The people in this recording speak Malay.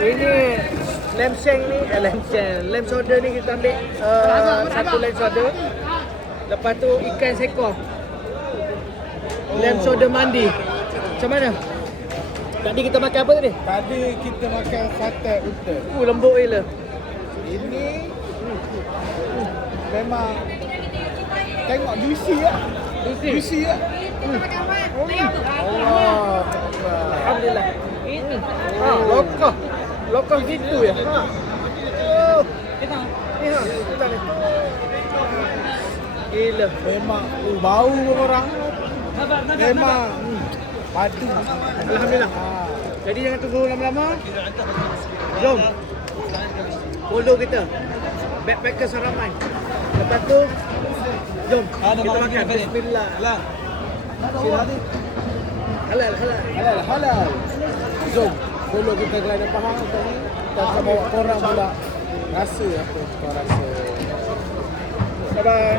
Ini lamb shank ni, lamb shoulder ni kita ambil satu lamb shoulder. Lepas tu ikan sekor. Lamb shoulder mandi. Macam mana? Tadi kita makan apa tadi? Tadi kita makan sate unta. Lembut gila. Ini memang tengok juicy ya. Juicy ya. Allah. Alhamdulillah. Ini. Lokah. Lokah gitu ya. Oh. Ni ha, kita ni. Gila. Memang bau orang. Memang padu. Alhamdulillah. Jadi jangan tunggu lama-lama. Jom. Follow kita. Backpacker Saraman. Lepas tu jom kita makan. Bismillah. Halal. Halal. Jom. Follow kita Kelana Pahang tadi. Kita akan bawa korang pula rasa apa kau rasa. Bye-bye.